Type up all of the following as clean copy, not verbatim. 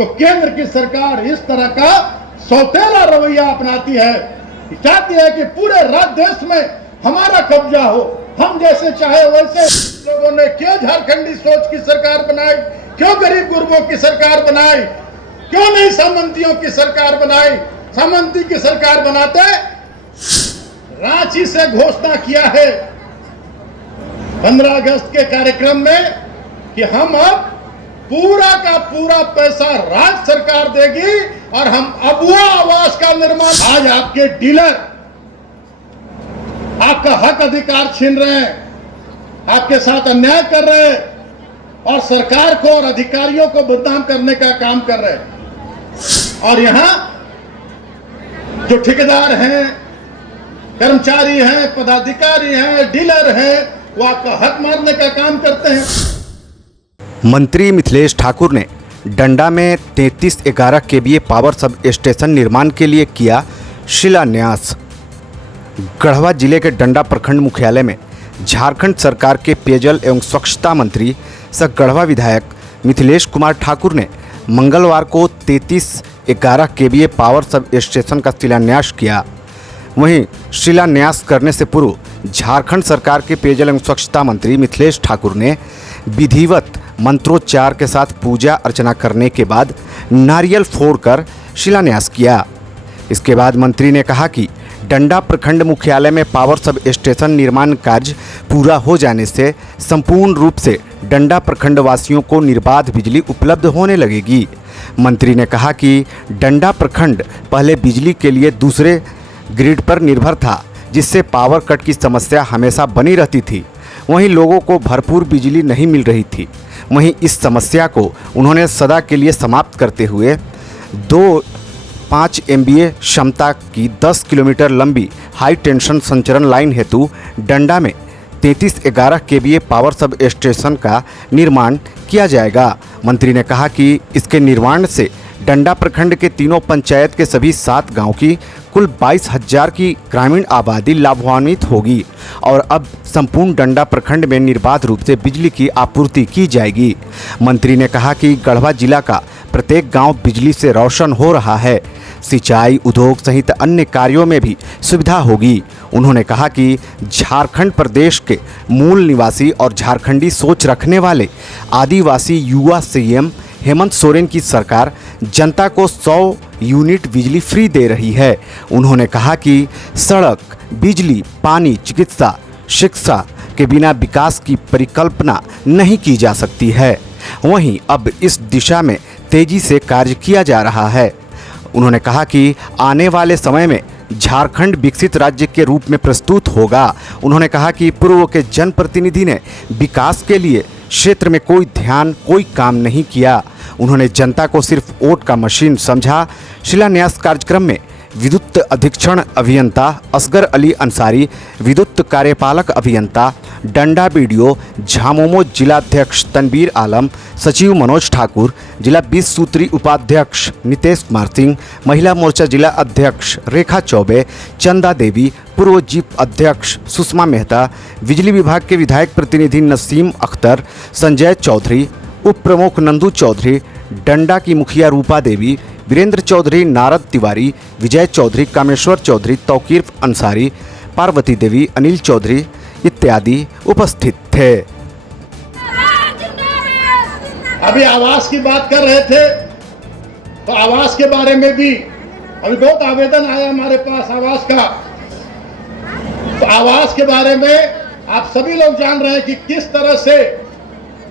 तो केंद्र की सरकार इस तरह का सौतेला रवैया अपनाती है, चाहती है कि पूरे राज्य देश में हमारा कब्जा हो, हम जैसे चाहे वैसे। लोगों ने क्यों झारखंडी सोच की सरकार बनाई, क्यों गरीब गुरबों की सरकार बनाई, क्यों नहीं सामंतियों की सरकार बनाई। सामंती की सरकार बनाते रांची से घोषणा किया है 15 अगस्त के कार्यक्रम में कि हम अब पूरा का पूरा पैसा राज्य सरकार देगी और हम अबुआ आवास का निर्माण। आज आपके डीलर आपका हक अधिकार छीन रहे हैं, आपके साथ अन्याय कर रहे हैं और सरकार को और अधिकारियों को बदनाम करने का काम कर रहे हैं। और यहां जो ठेकेदार हैं, कर्मचारी हैं, पदाधिकारी हैं, डीलर हैं, वो आपका हक मारने का काम करते हैं। मंत्री मिथिलेश ठाकुर ने डंडा में 3311 केवीए पावर सब स्टेशन निर्माण के लिए किया शिलान्यास। गढ़वा जिले के डंडा प्रखंड मुख्यालय में झारखंड सरकार के पेयजल एवं स्वच्छता मंत्री सह गढ़वा विधायक मिथिलेश कुमार ठाकुर ने मंगलवार को 3311 केवीए पावर सब स्टेशन का शिलान्यास किया। वहीं शिलान्यास करने से पूर्व झारखंड सरकार के पेयजल एवं स्वच्छता मंत्री मिथिलेश ठाकुर ने विधिवत मंत्रोच्चार के साथ पूजा अर्चना करने के बाद नारियल फोड़कर शिलान्यास किया। इसके बाद मंत्री ने कहा कि डंडा प्रखंड मुख्यालय में पावर सब स्टेशन निर्माण कार्य पूरा हो जाने से संपूर्ण रूप से डंडा प्रखंड वासियों को निर्बाध बिजली उपलब्ध होने लगेगी। मंत्री ने कहा कि डंडा प्रखंड पहले बिजली के लिए दूसरे ग्रिड पर निर्भर था, जिससे पावर कट की समस्या हमेशा बनी रहती थी। वहीं लोगों को भरपूर बिजली नहीं मिल रही थी। वहीं इस समस्या को उन्होंने सदा के लिए समाप्त करते हुए 5 MVA क्षमता की 10 किलोमीटर लंबी हाई टेंशन संचरण लाइन हेतु डंडा में 3311 केवीए पावर सब स्टेशन का निर्माण किया जाएगा। मंत्री ने कहा कि इसके निर्माण से डंडा प्रखंड के तीनों पंचायत के सभी 7 गांव की कुल 22,000 की ग्रामीण आबादी लाभान्वित होगी और अब संपूर्ण डंडा प्रखंड में निर्बाध रूप से बिजली की आपूर्ति की जाएगी। मंत्री ने कहा कि गढ़वा जिला का प्रत्येक गांव बिजली से रोशन हो रहा है। सिंचाई, उद्योग सहित अन्य कार्यों में भी सुविधा होगी। उन्होंने कहा कि झारखंड प्रदेश के मूल निवासी और झारखंडी सोच रखने वाले आदिवासी युवा सीएम हेमंत सोरेन की सरकार जनता को 100 यूनिट बिजली फ्री दे रही है। उन्होंने कहा कि सड़क, बिजली, पानी, चिकित्सा, शिक्षा के बिना विकास की परिकल्पना नहीं की जा सकती है। वहीं अब इस दिशा में तेजी से कार्य किया जा रहा है। उन्होंने कहा कि आने वाले समय में झारखंड विकसित राज्य के रूप में प्रस्तुत होगा। उन्होंने कहा कि पूर्व के जनप्रतिनिधि ने विकास के लिए क्षेत्र में कोई काम नहीं किया। उन्होंने जनता को सिर्फ वोट का मशीन समझा। शिलान्यास कार्यक्रम में विद्युत अधीक्षण अभियंता असगर अली अंसारी, विद्युत कार्यपालक अभियंता डंडा बीडीओ झामुमो, जिलाध्यक्ष तनवीर आलम, सचिव मनोज ठाकुर, जिला 20 सूत्री उपाध्यक्ष नितेश कुमार सिंह, महिला मोर्चा जिला अध्यक्ष रेखा चौबे, चंदा देवी, पूर्व जीप अध्यक्ष सुषमा मेहता, बिजली विभाग के विधायक प्रतिनिधि नसीम अख्तर, संजय चौधरी, उप प्रमुख नंदू चौधरी, डंडा की मुखिया रूपा देवी, वीरेंद्र चौधरी, नारद तिवारी, विजय चौधरी, कामेश्वर चौधरी, तौकीर अंसारी, पार्वती देवी, अनिल चौधरी इत्यादि उपस्थित थे। अभी आवास की बात कर रहे थे, तो आवास के बारे में भी अभी बहुत आवेदन आया हमारे पास आवास का। तो आवास के बारे में आप सभी लोग जान रहे हैं कि किस तरह से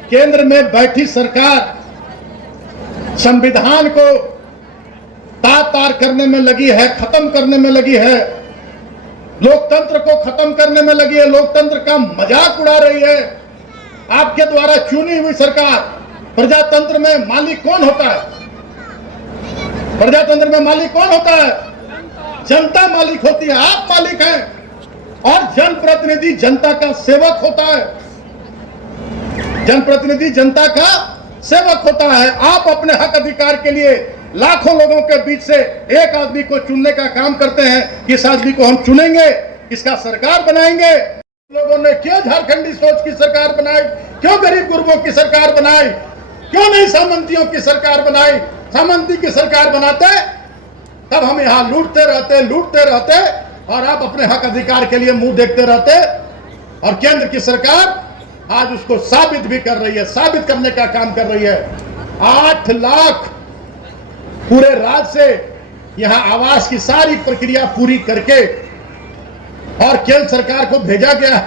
केंद्र में बैठी सरकार संविधान को तार करने में लगी है, खत्म करने में लगी है, लोकतंत्र को खत्म करने में लगी है, लोकतंत्र का मजाक उड़ा रही है। आपके द्वारा चुनी हुई सरकार, प्रजातंत्र में मालिक कौन होता है? प्रजातंत्र में मालिक कौन होता है? जनता मालिक होती है, आप मालिक हैं। और जनप्रतिनिधि जनता का सेवक होता है। जनप्रतिनिधि जनता का सेवक होता है। आप अपने हक अधिकार के लिए लाखों लोगों के बीच से एक आदमी को चुनने का काम करते हैं। किस आदमी को हम चुनेंगे, इसका सरकार बनाएंगे। लोगों ने क्यों झारखंडी सोच की सरकार बनाई, क्यों गरीब गुरबों की सरकार बनाई, क्यों नहीं सामंतियों की सरकार बनाई? सामंती की सरकार बनाते, तब हम यहां लूटते रहते और आप अपने हक अधिकार के लिए मुंह देखते रहते। और केंद्र की सरकार आज उसको साबित भी कर रही है, साबित करने का काम कर रही है। 8 लाख पूरे राज्य से यहां आवास की सारी प्रक्रिया पूरी करके और केंद्र सरकार को भेजा गया,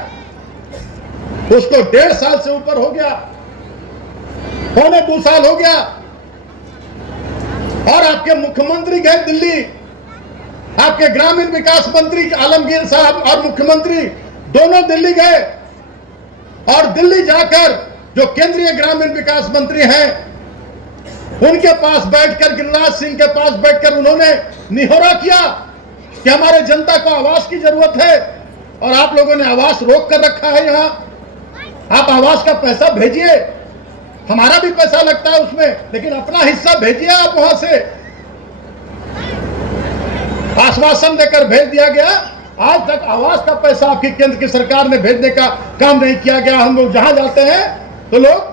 उसको 1.5 साल से ऊपर हो गया, 1.25 साल हो गया। और आपके मुख्यमंत्री गए दिल्ली, आपके ग्रामीण विकास मंत्री आलमगीर साहब और मुख्यमंत्री दोनों दिल्ली गए और दिल्ली जाकर जो केंद्रीय ग्रामीण विकास मंत्री हैं उनके पास बैठकर, गिरिराज सिंह के पास बैठकर उन्होंने निहोरा किया कि हमारे जनता को आवास की जरूरत है और आप लोगों ने आवास रोक कर रखा है। यहां आप आवास का पैसा भेजिए, हमारा भी पैसा लगता है उसमें, लेकिन अपना हिस्सा भेजिए आप वहां से। आश्वासन देकर भेज दिया गया, आज तक आवास का पैसा आपकी केंद्र की सरकार ने भेजने का काम नहीं किया गया। हम लोग जहां जाते हैं तो लोग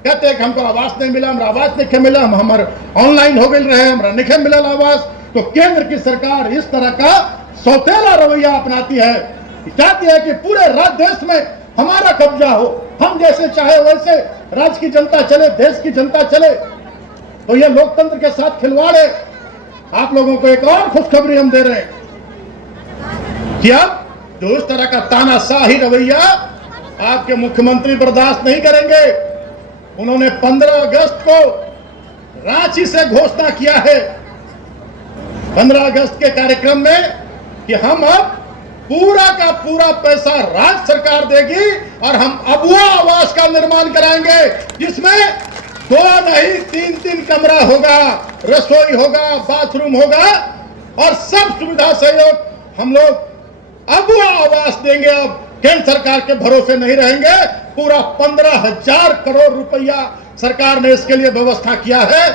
कहते हैं कि हमको आवास नहीं मिला, हमारा आवास नहीं मिला, हम हमारे ऑनलाइन हो गए रहे, हमारा नहीं मिला आवास। तो केंद्र की सरकार इस तरह का सौतेला रवैया अपनाती है, चाहती है कि पूरे राज्य देश में हमारा कब्जा हो, हम जैसे चाहे वैसे राज्य की जनता चले, देश की जनता चले। तो ये लोकतंत्र के साथ खिलवाड़ है। आप लोगों को एक और खुशखबरी हम दे रहे हैं कि अब जो इस तरह का तानाशाही रवैया आपके मुख्यमंत्री बर्दाश्त नहीं करेंगे। उन्होंने 15 अगस्त को रांची से घोषणा किया है, 15 अगस्त के कार्यक्रम में, कि हम अब पूरा का पूरा पैसा राज्य सरकार देगी और हम अबुआ आवास का निर्माण कराएंगे, जिसमें 2 नहीं 3 कमरा होगा, रसोई होगा, बाथरूम होगा और सब सुविधा सहयोग हम लोग अबुआ आवास देंगे। अब केंद्र सरकार के भरोसे नहीं रहेंगे। पूरा 15,000 करोड़ रुपया सरकार ने इसके लिए व्यवस्था किया है।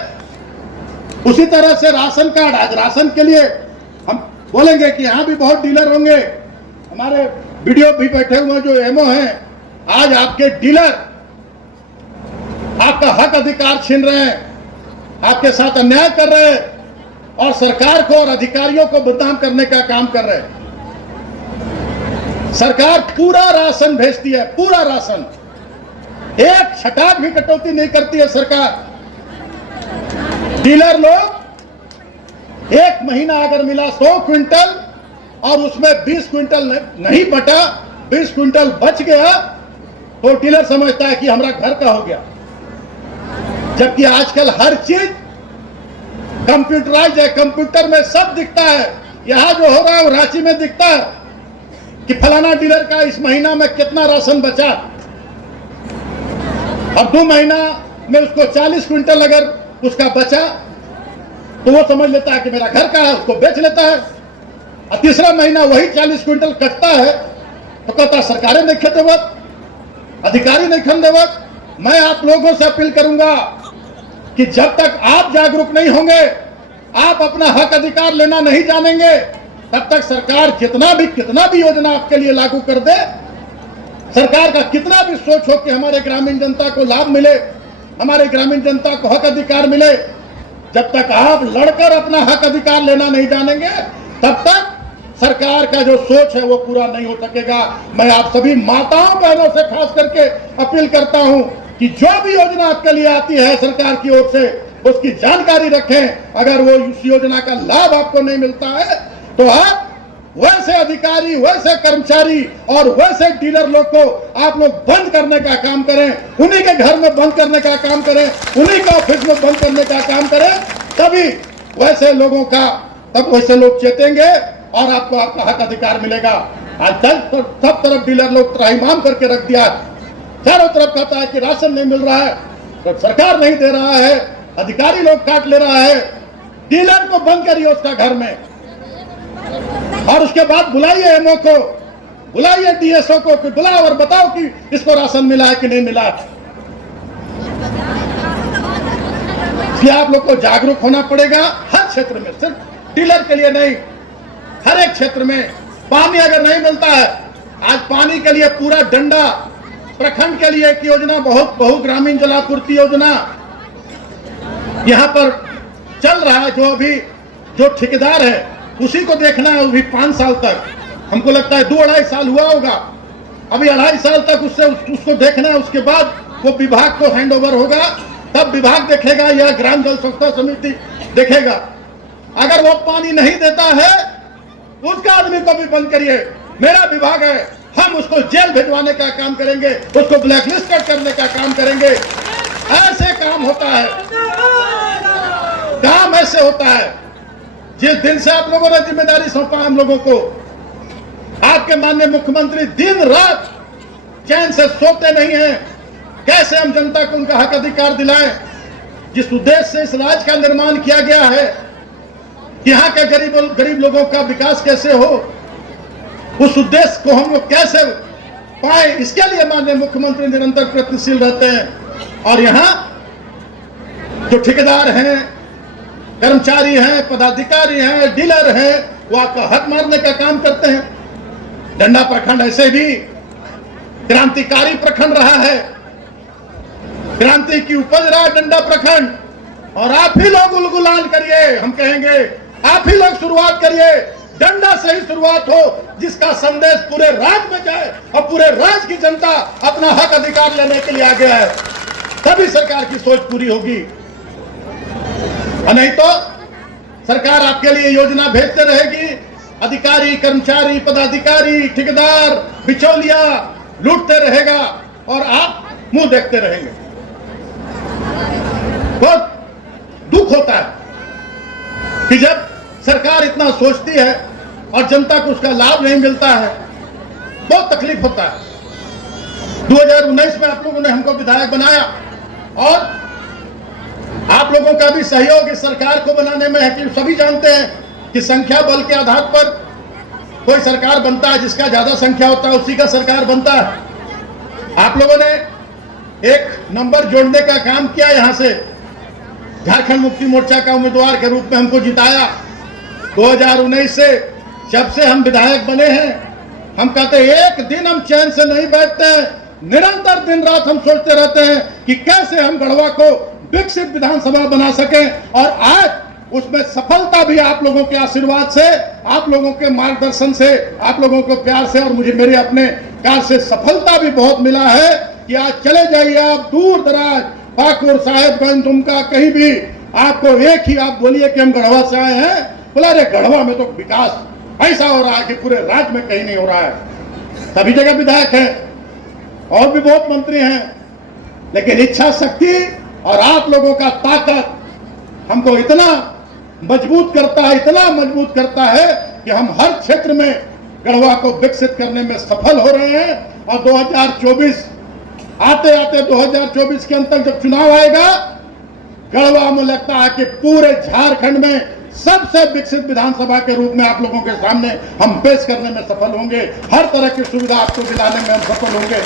उसी तरह से राशन कार्ड, आज राशन के लिए हम बोलेंगे कि यहां भी बहुत डीलर होंगे, हमारे वीडियो भी बैठे हुए जो एमओ हैं, आज आपके डीलर आपका हक अधिकार छीन रहे हैं, आपके साथ अन्याय कर रहे हैं और सरकार को और अधिकारियों को बदनाम करने का काम कर रहे हैं। सरकार पूरा राशन भेजती है, पूरा राशन, एक छटाक भी कटौती नहीं करती है सरकार। डीलर लोग एक महीना अगर मिला 100 क्विंटल और उसमें 20 क्विंटल नहीं बटा, 20 क्विंटल बच गया, तो डीलर समझता है कि हमारा घर का हो गया। जबकि आजकल हर चीज कंप्यूटराइज है, कंप्यूटर में सब दिखता है। यहां जो हो रहा है वो रांची में दिखता है कि फलाना डीलर का इस महीना में कितना राशन बचा, और 2 महीना में उसको 40 क्विंटल अगर उसका बचा तो वो समझ लेता है कि मेरा घर का है, उसको बेच लेता है। और तीसरा महीना वही 40 क्विंटल कटता है तो कहता है सरकारें नहीं खेदेवत, अधिकारी नहीं खंदेवत। मैं आप लोगों से अपील करूंगा कि जब तक आप जागरूक नहीं होंगे, आप अपना हक अधिकार लेना नहीं जानेंगे, तब तक सरकार कितना भी योजना आपके लिए लागू कर दे, सरकार का कितना भी सोच हो कि हमारे ग्रामीण जनता को लाभ मिले, हमारे ग्रामीण जनता को हक अधिकार मिले, जब तक आप लड़कर अपना हक अधिकार लेना नहीं जानेंगे, तब तक सरकार का जो सोच है वो पूरा नहीं हो सकेगा। मैं आप सभी माताओं बहनों से खास करके अपील करता हूं कि जो भी योजना आपके लिए आती है सरकार की ओर से, उसकी जानकारी रखें। अगर वो उस योजना का लाभ आपको नहीं मिलता है तो आप वैसे अधिकारी, वैसे कर्मचारी और वैसे डीलर लोग को आप लोग बंद करने का काम करें, उन्हीं के घर में बंद करने का काम करें, उन्हीं के ऑफिस में बंद करने का काम करें। तभी वैसे लोगों का, तब वैसे लोग चेतेंगे और आपको आपका हक अधिकार मिलेगा। आज तक सब तरफ डीलर लोग त्राहिमाम करके रख दिया, चारों तरफ कहता है कि राशन नहीं मिल रहा है, तो सरकार नहीं दे रहा है, अधिकारी लोग काट ले रहा है। डीलर को बंद करिए उसका घर में, और उसके बाद बुलाइए एमओ को, बुलाइए डीएसओ को, कि बुलाओ और बताओ कि इसको राशन मिला है कि नहीं मिला। आप लोग को जागरूक होना पड़ेगा हर क्षेत्र में, सिर्फ डीलर के लिए नहीं, हर एक क्षेत्र में। पानी अगर नहीं मिलता है, आज पानी के लिए पूरा डंडा, प्रखंड के लिए एक योजना, बहुत ग्रामीण जलापूर्ति योजना, यहाँ पर चल रहा है, जो अभी जो ठेकेदार है उसी को देखना है, अभी 5 साल तक, हमको लगता है 2-2.5 साल हुआ होगा, अभी 2.5 साल तक उसको देखना है। उसके बाद वो विभाग को हैंड ओवर होगा, तब विभाग देखेगा या ग्राम जल स्वच्छता समिति देखेगा। अगर वो पानी नहीं देता है उसका आदमी को भी बंद करिए, मेरा विभाग है, हम उसको जेल भिजवाने का काम करेंगे, उसको ब्लैकलिस्ट करने का काम करेंगे। ऐसे काम होता है, काम ऐसे होता है। जिस दिन से आप लोगों ने जिम्मेदारी सौंपा हम लोगों को, आपके माननीय मुख्यमंत्री दिन रात चैन से सोते नहीं हैं। कैसे हम जनता को उनका हक अधिकार दिलाएं, जिस उद्देश्य से इस राज्य का निर्माण किया गया है, यहाँ के गरीब लोगों का विकास कैसे हो, उस उद्देश्य को हम लोग कैसे पाए, इसके लिए माननीय मुख्यमंत्री निरंतर प्रयत्नशील रहते हैं। और यहाँ जो ठेकेदार हैं, कर्मचारी हैं, पदाधिकारी हैं, डीलर हैं, वो आपका हक मारने का काम करते हैं। डंडा प्रखंड ऐसे भी क्रांतिकारी प्रखंड रहा है, क्रांति की उपज रहा डंडा प्रखंड, और आप ही लोग गुलगुलान करिए, हम कहेंगे आप ही लोग शुरुआत करिए, डंडा से ही शुरुआत हो, जिसका संदेश पूरे राज्य में जाए और पूरे राज्य की जनता अपना हक अधिकार लेने के लिए आगे आए, तभी सरकार की सोच पूरी होगी। और नहीं तो सरकार आपके लिए योजना भेजते रहेगी, अधिकारी, कर्मचारी, पदाधिकारी, ठेकेदार, बिचौलिया लूटते रहेगा और आप मुंह देखते रहेंगे। बहुत दुख होता है कि जब सरकार इतना सोचती है और जनता को उसका लाभ नहीं मिलता है, बहुत तकलीफ होता है। 2019 में आप लोगों ने हमको विधायक बनाया और आप लोगों का भी सहयोग इस सरकार को बनाने में है कि सभी जानते हैं कि संख्या बल के आधार पर कोई सरकार बनता है, जिसका ज्यादा संख्या होता है उसी का सरकार बनता है। आप लोगों ने एक नंबर जोड़ने का काम किया, यहां से झारखंड मुक्ति मोर्चा का उम्मीदवार के रूप में हमको जिताया। 2019 से जब से हम विधायक बने हैं, हम कहते हैं एक दिन हम चैन से नहीं बैठते हैं, निरंतर दिन रात हम सोचते रहते हैं कि कैसे हम गढ़वा को विकसित विधानसभा बना सकें। और आज उसमें सफलता भी आप लोगों के आशीर्वाद से, आप लोगों के मार्गदर्शन से, आप लोगों को प्यार से और मुझे मेरे अपने कार्य से सफलता भी बहुत मिला है कि आज चले जाइए आप दूर दराज, पाकुड़, साहेबगंज, दुमका, कहीं भी आपको एक ही आप बोलिए कि हम गढ़वा से आए हैं, बोला अरे गढ़वा में तो विकास ऐसा हो रहा है कि पूरे राज्य में कहीं नहीं हो रहा है। सभी जगह विधायक हैं और भी बहुत मंत्री हैं, लेकिन इच्छा शक्ति और आप लोगों का ताकत हमको इतना मजबूत करता है, इतना मजबूत करता है कि हम हर क्षेत्र में गढ़वा को विकसित करने में सफल हो रहे हैं। और 2024 आते आते 2024 के अंत तक जब चुनाव आएगा, गढ़वा में लगता है कि पूरे झारखंड में सबसे विकसित विधानसभा के रूप में आप लोगों के सामने हम पेश करने में सफल होंगे, हर तरह की सुविधा आपको दिलाने में हम सफल होंगे।